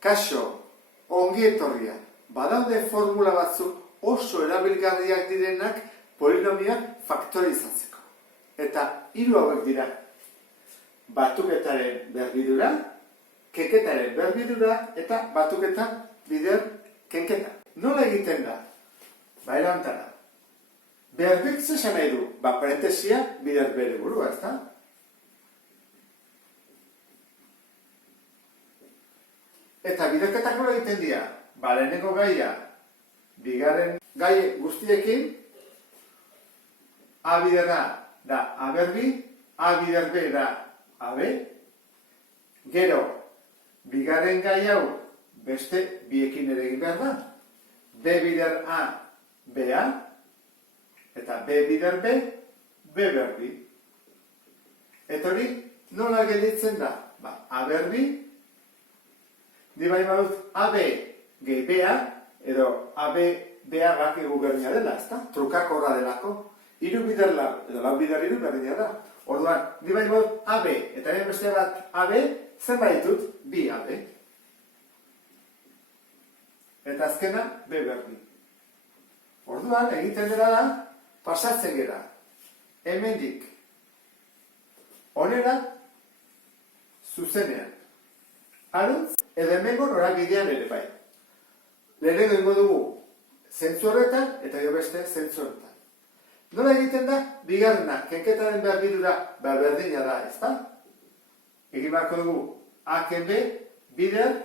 Kaixo, ongi etorria. Badaude formula batzuk oso erabilgarriak direnak polinomioak faktorizatzeko. Eta hiru hauek dira. Batuketaren berbidura, kenketaren berbidura eta batuketa bider kenketa. Nola egiten da? Erantara. Berbik zesan nahi du? Parentesia bider bere burua, ezta? Eta biderketak nola egiten dira? Lehenengo gaia, bigarren gai guztiekin, A biderra da A berbi, A bider B da AB, gero, bigarren gai hau beste biekin ere egin behar da, B bider A, BA, eta B bider B, B berbi. Eta hori, nola gelditzen da? A berbi, di bai badut AB gehi BA, edo AB BA bakigu berdina dela, ezta? Trukakorra delako. Hiru bider lau, edo lau bider hiru berdina da. Orduan, di bai badut AB, eta hemen beste bat AB, zenbait ditut? Bi AB. Eta azkena, B berbi. Orduan, egiten dela da, pasatzen gera. Hemendik, onera, zuzenean. Aruntz, edo hemengo norabidean ere bai. Lehenengo ingo dugu zentzu horretan eta gero beste zentzu horretan. Nola egiten da? Bigarrena, kenketaren berbidura berdina da, ezta? Egin beharko dugu A-ken B, bider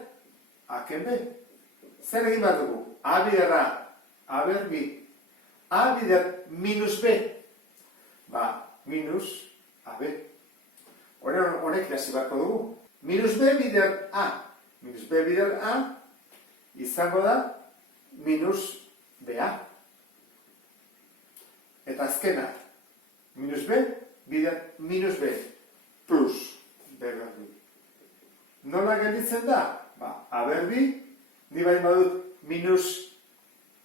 A-ken B. Zer egin behar dugu? A biderra, A berbi, A bider minus B. Minus AB. Honek hasi beharko dugu. Minus B bider A. Minus B bider A izango da minus BA. Eta azkena, minus B bider minus B plus B berbi. Nola gelditzen da? A berbi, ni bain badut minus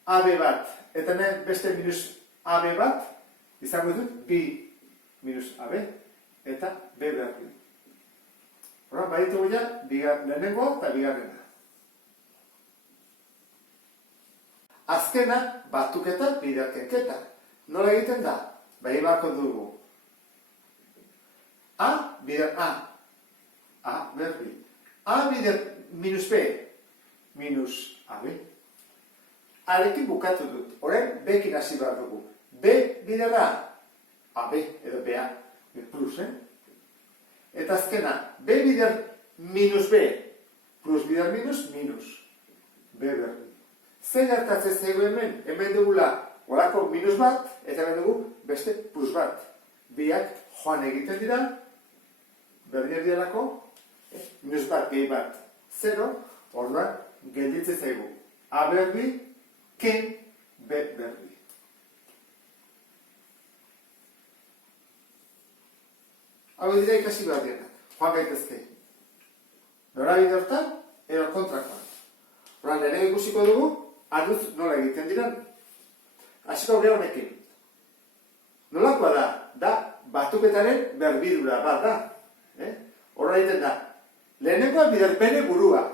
AB bat, eta beste minus AB bat, izango dut B minus AB, eta B berbi. Horan, baditugu ja, lehenengoa eta bigarrena. Azkena, batuketa, bider kenketa. Nola egiten da? Egin beharko dugu. A, bider A. A, berbi. A, bider minus B. Minus AB. Arekin bukatu dut. Horren, B-kin hasi behar dugu. B, bider A. AB, edo BA. Plus, Eta azkena, B bider minus B. Plus bider minus, minus. B berbi. Zer gertatzen zego hemen? Hemen dugula horako minus bat, eta hemen dugu beste plus bat. Biak joan egiten dira, berdin direlako, minus bat, gehi bat, 0, orduan gelditzen zaigu. A berbi, ken B berbi. Hau dira ikasi behar dira, joan gaitezke. Norabide hortan, edo kontrakoan. Horan, lehenengo ikusiko dugu, arruz nola egiten diran. Hasiko gero honekin. Nolakoa da? Da, batuketaren berbidura bat da. Horra egiten da. Lehenengoa bider bere burua.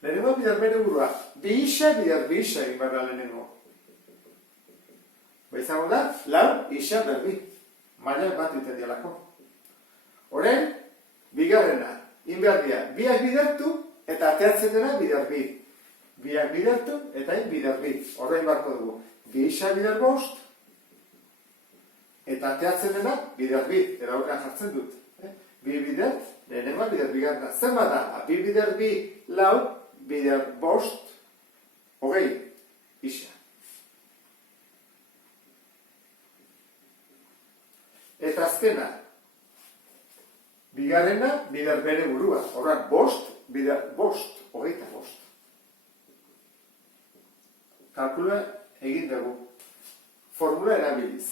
Lehenengoa bider bere burua. Bi isa, bider bi isa egin behar da lehenengo. Izango da, lau, isa, berbi. Mailak bat egiten dialako. Horren, bigarrena, inberdia, biak bidertu eta ateatzen dena bider bi. Biak bidertu eta bider bi. Horrein barko dugu. Bi isa bider bost eta ateatzen dena bider bi. Eta horrean jartzen dut. Bi bider, lehenengoa bider bigarrena. Zer bada? Bi bider bi lau, bider bost, hogei isa. Eta azkena, bigarrena, bider bere burua. Horrean, bost, bider bost, hogeita bost. Kalkula egin dugu. Formula erabiliz.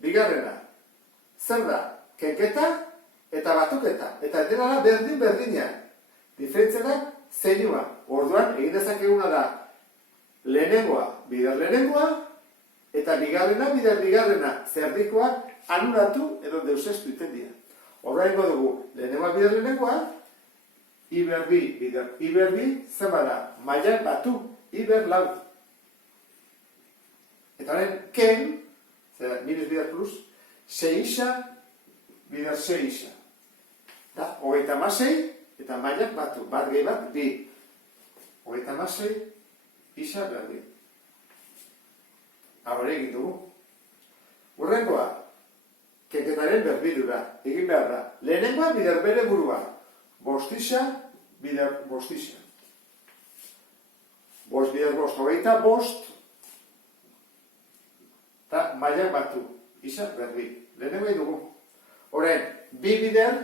Bigarrena, zer da? Kenketa eta batuketa. Eta dena da berdin-berdinean. Diferentzia da, zeinua. Orduan, egin dezakeguna da, lehenengoa, bider lehenengoa, eta bigarrena, bider bigarrena, zerdikoa, anulatu edo deusestu iten dira. Horra ingo dugu, lehenengoa bider lehenengoa, I ber bi bider I ber bi, zer bada, maila batu, I ber lau. Eta horren, ken, zer, minus bider plus, 6 isa, bider 6 isa. Da, 36, eta mailak batu, bat gehi bat, bi. 36, isa ber bi. Hore egin dugu. Urrengoa, kenketaren berbidura, egin behar da. Lehenengoa bider bere burua. Bost isa, bider bost isa. Bost bider bost, 25, eta mailak batu, isa berbi. Lehenengoa egin dugu. Horren, bi bider,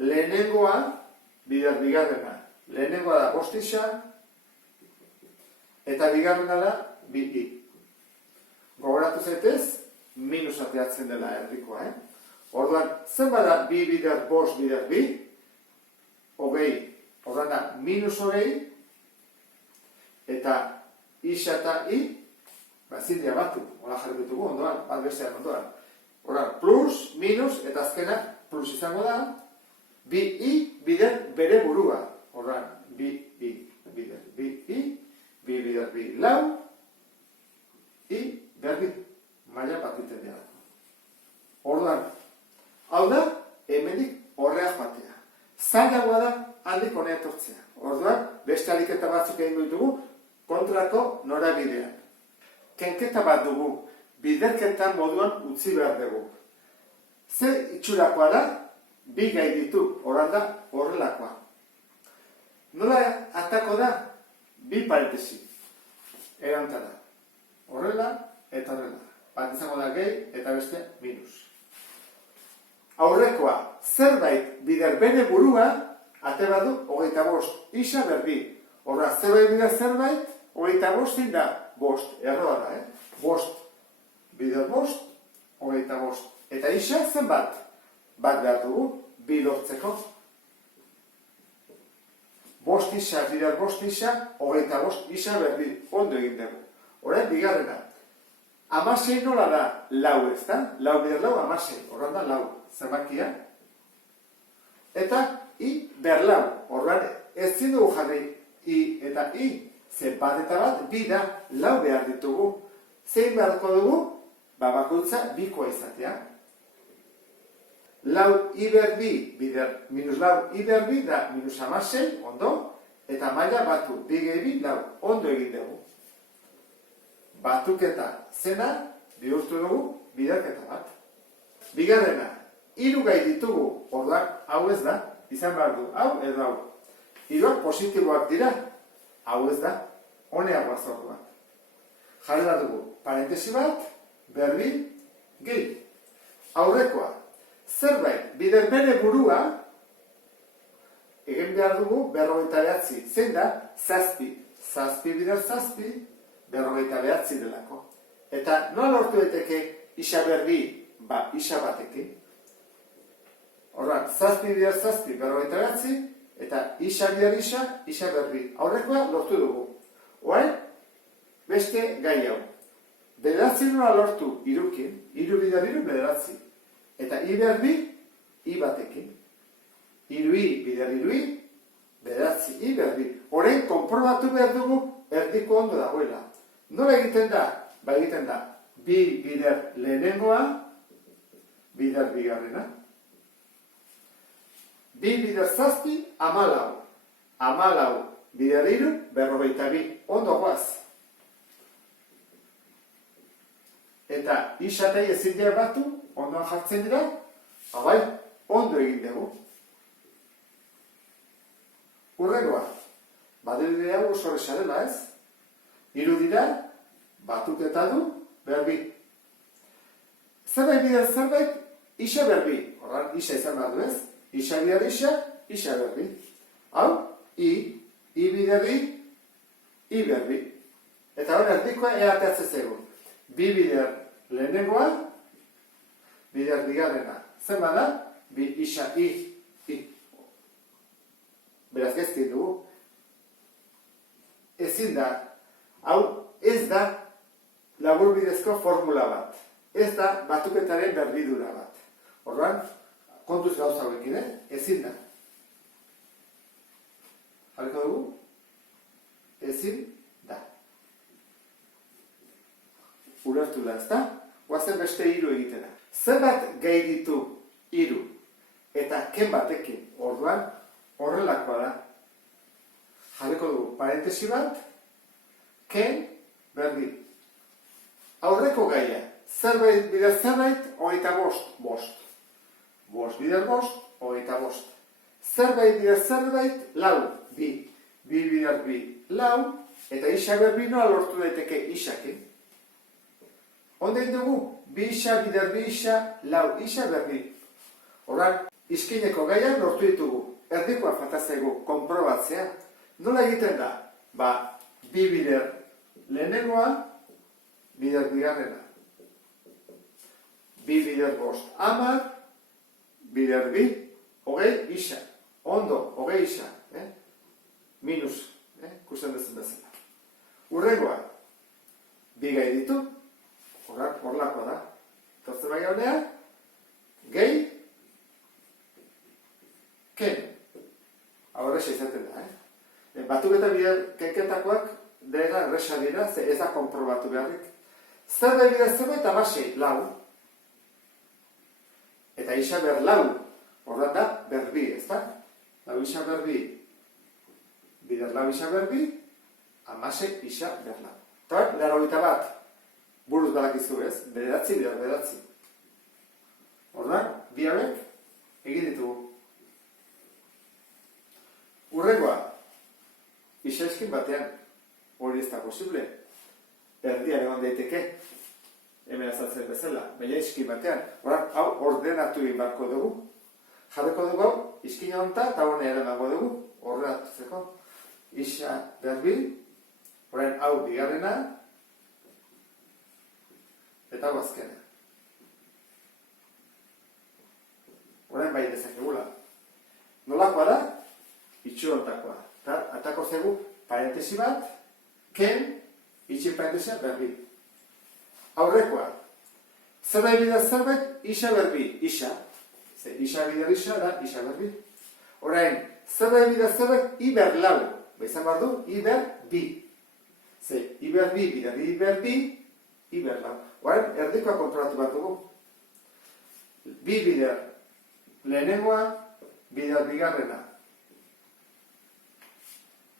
lehenengoa bider bigarrena. Lehenengoa da bost isa, eta bigarrena da bi I. Gogoratu zaitez, minus ateatzen dela erdikoa, Orduan, zen bada bi bider bost bider bi, hogei, orduan da minus hogei, eta isa eta I, zindia batu, hola jarri ditugu ondoan, bat bestean ondoan. Orduan, plus, minus, eta azkena plus izango da, bi I bider bere burua. Orduan, bi I bider bi I, bi bider bi lau, I berbi, maila bat iten dira. Orduan, hau da, hemendik horreak batea. Zailagoa da, handik honea etortzea. Orduan, beste aliketa batzuk egin ditugu, kontrako norabidean. Kenketa bat dugu, biderketa moduan utzi behar dugu. Ze itxurakoa da, bi gai ditu, horan da, horrelakoa. Nola atako da, bi parentesi. Erantara. Horrela eta horrela. Bat izango da gehi eta beste minus. Aurrekoa, zerbait bider bere burua, ate badu, 25, isa berbi. Horra, zerbait bider zerbait, 25 da bost. Erroa da, Bost bider bost, 25. Eta isa zenbat? Bat behar dugu, bi lortzeko. Bost isa, bider bost isa, 25 isa berbi. Ondo egin dugu. Horren, bigarrena. Amasei nola da lau ez da? Lau bider lau, amasei. Horren da lau. Zenbakia. Eta I berlau. Horren, ez zindugu jarri I eta I. Zer bat eta bat, bi da lau behar ditugu. Zein beharko dugu? Bakoitza bikoa izatea. Lau I ber bi, bider minus lau I ber bi da minus amasei, ondo. Eta maila batu, bi gehi bi, lau. Ondo egin dugu. Batuketa zena, bihurtu dugu, biderketa bat. Bigarrena, 3 gai ditugu, orduan, hau ez da, izan behar du, hau edo hau. 3 positiboak dira, hau ez da, honeagoaz orduan. Jarri da dugu, parentesi bat, berbi, gehi. Aurrekoa, zerbait, bider bere burua, egin behar dugu, 59, zein da, zazpi. Zazpi bider zazpi, 59 delako. Eta nola lortu daiteke isa berbi, isa batekin. Horran, zazpi bider zazpi, 59, eta isa bider isa berbi. Aurrekoa lortu dugu. Oain, beste gai hau. Bederatzi nola lortu irukin, iru bider iru bederatzi. Eta I berbi, I batekin. Iru I bider iru I, bederatzi I berbi. Horrein, konprobatu behar dugu, erdiko ondo dagoela. Nola egiten da? Ba egiten da, bi bider lehenengoa, bider bigarrena. Bi bider zazpi, 14. 14 bider iru, 42. Ondo guaz. Eta isatai ezin dira batu, ondoan jartzen dira, bai, ondo egin dugu. Urrengoa, badirudi hau oso erresa dela ez? 3 dira, batuketa du, berbi. Zerbait bider zerbait, isa berbi. Horran, isa izan behar du ez? Isa bider isa berbi. Hau, I bider I berbi. Eta hori erdikoa eateatzen zegoen. Bi bider lehenengoa, bider bigarrena. Zer bada, bi isa I. Beraz gezti dugu. Ezin da, hau ez da laburbidezko formula bat. Ez da batuketaren berbidura bat. Orduan, kontuz gauza hauekin, ezin da. dugu, ezin da. Ulertu da, ezta? Guazen beste 3 egitera. Zenbat gehi ditu 3 eta ken batekin, orduan horrelakoa da. Jarriko dugu parentesi bat, ken berdin. Aurreko gaia, zerbait bider zerbait, 25, bost. Bost bider bost, 25. Zerbait bider zerbait, 4, 2. 2 bider 2, 4. Eta isa berbinoa lortu daiteke isakin. Ondain dugu, 2 isa bider 2 isa, 4 isa berbi. Horran, izkineko gaian lortu ditugu. Erdikoa faltazaigu konprobatzea. Nola egiten da? 2 bider lehenengoa, bider bigarrena. 2 bider bost, 10, bider 2, 20 isa. Ondo, 20 isa. Minus, ikusten dezen bezala. Urrengoa, 2 gai ditu, horlakoa da. Tortzen bai honea, gehi, ken. Horrexa izaten da, Batuk eta bider kenketakoak dena erresa dira, ze ez da konprobatu beharrik. Zer da bider zerbait, 16, 4. Eta isa ber 4, horren da, berbi, ez da? 4 isa berbi, bider 4 isa berbi, 16 isa ber 4. Eta, 81, buruz badakizu ez, bederatzi bider bederatzi. Horren, bi hauek egin ditugu. Urrengoa, isa eskin batean, hori ez da posible. Erdian egon daiteke, hemen azaltzen bezala, baina eskin batean. Horan, hau ordenatu egin barko dugu. Jarriko dugu hau, iskina honta eta honea eramango dugu, ordenatutzeko. Isa berbi, horan hau bigarrena, eta hau azkena. Horan bai dezakegula. Nolakoa da? Itxurontakoa. Atako zegu parentesi bat, ken, itxin parentesia berbi. Aurrekoa. Zerbait bider zerbait, isa berbi, isa. Isa bider isa da, isa berbi. Orain, zerbait bider zerbait, iber lau. Baizan behar du, iber bi. Iber bi bider iber bi, iber lau. Orain, erdikoa kontrolatu bat dugu. Bi bider lehenengoa, bider bigarrena.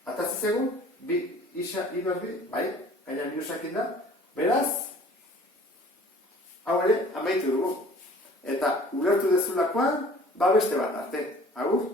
Atatzezegu, bi isa iber bi, bai, gaina minusakin da. Beraz, hau ere, amaitu dugu. Eta ulertu dezulakoan, beste bat arte. Agur?